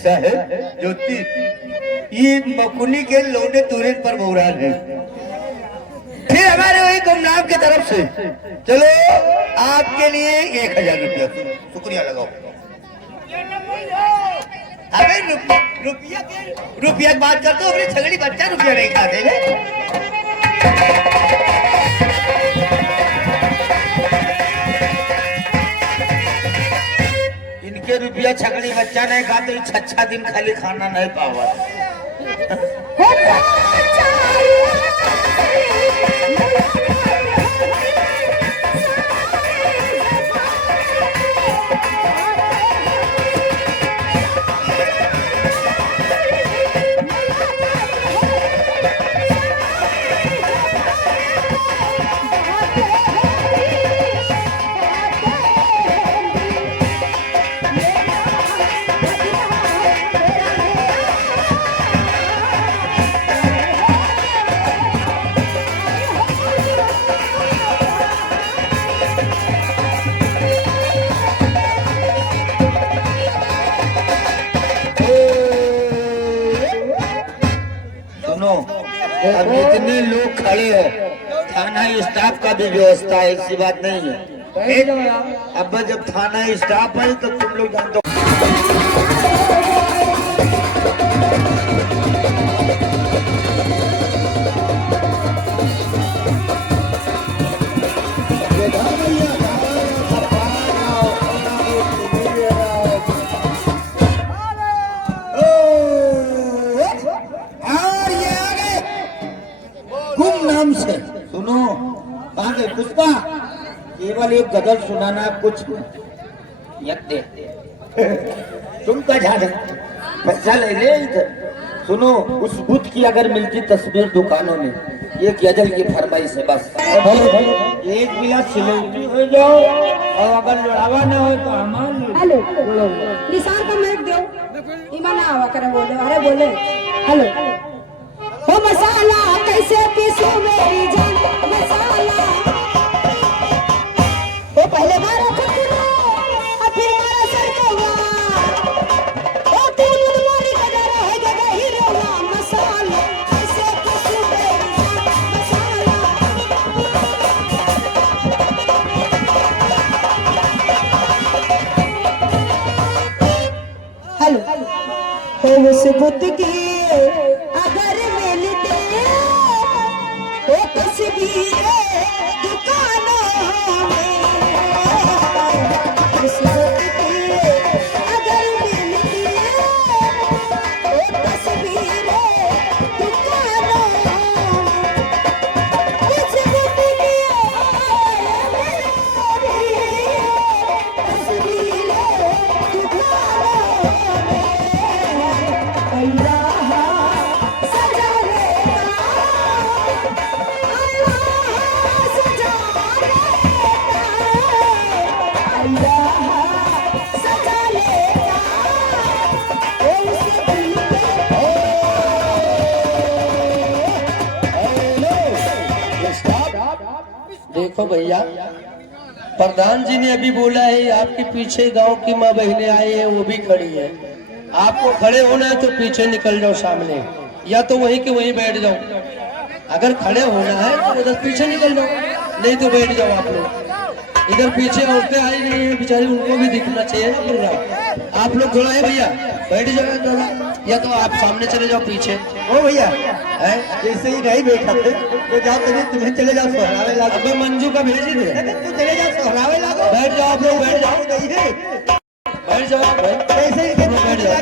ऐसा है ज्योति, ये मकुनी के लौंडे तुरंत पर बोरान है। फिर हमारे वही गुमनाम की तरफ से चलो आपके लिए 1000 रुपया। शुक्रिया लगाओ। अबे रुपया की बात करते हो, अपनी छगड़ी बच्चा रुपया नहीं खाते हैं। इनके रुपया छगड़ी बच्चा नहीं खाते, 6 दिन खाली खाना नहीं पावा। अब जितने लोग खड़े हो, थाना स्टाफ का भी व्यवस्था है, ऐसी बात नहीं है। अब जब थाना स्टाफ है तो तुम लोग जानते हो। से सुनो आगे पुष्पा, केवल एक गजल सुनाना, कुछ तुम का झाड़ पैसा ले ले। सुनो, उस बुद्ध की अगर मिलती तस्वीर दुकानों में, एक गजल की फरमाइश है बस। एक गिलास सिलेंडरी हो जाओ, और अगर लड़ावा ना हो तो हेलो निसार का मैक दो, ईमान आवा करे बोले, अरे बोले हेलो ओ मसाला कैसे पीसू मेरी जान मसाला, ओ पहले मारो खटना और फिर मारो सरकोवा, ओ तीन तुम्हारी कदर है जगह हीरोवा, मसाला कैसे पीसू मेरी जान मसाला। हेलो ओ उस बुद्ध की अगर मिलते वो तस्वीरें दुकानों में, उस बुद्ध की अगर मिलती वो तस्वीरें दुकानों में, उस बुद्ध की तस्वीरें दुकानों में, अल्लाह सजा लेगा, अल्लाह सजा लेगा, अल्लाह सजा लेगा, ओ उस दिल पे। देखो भैया, प्रधान जी ने अभी बोला है आपके पीछे गांव की माँ बहनें आई हैं, वो भी खड़ी है। आपको खड़े होना है तो पीछे निकल जाओ सामने, या तो वहीं के वहीं बैठ जाओ। अगर खड़े होना है तो उधर पीछे निकल जाओ, नहीं तो बैठ जाओ आप लोग। इधर पीछे औरतें आई नहीं है बेचारी, उनको भी दिखना चाहिए ना। आप लोग थोड़ा है भैया, बैठ जाओ थोड़ा, या तो आप सामने चले जाओ पीछे। ओ भैया है जैसे ही नहीं बैठा थे तो जाओ, तुम्हें चले जाओ सोहरावे लागो। अब मंजू का भेज दे, तू चले जाओ सोहरावे लागो। बैठ जाओ आप लोग, बैठ जाओ, नहीं है बैठ जाओ, कैसे ही बैठ जाओ।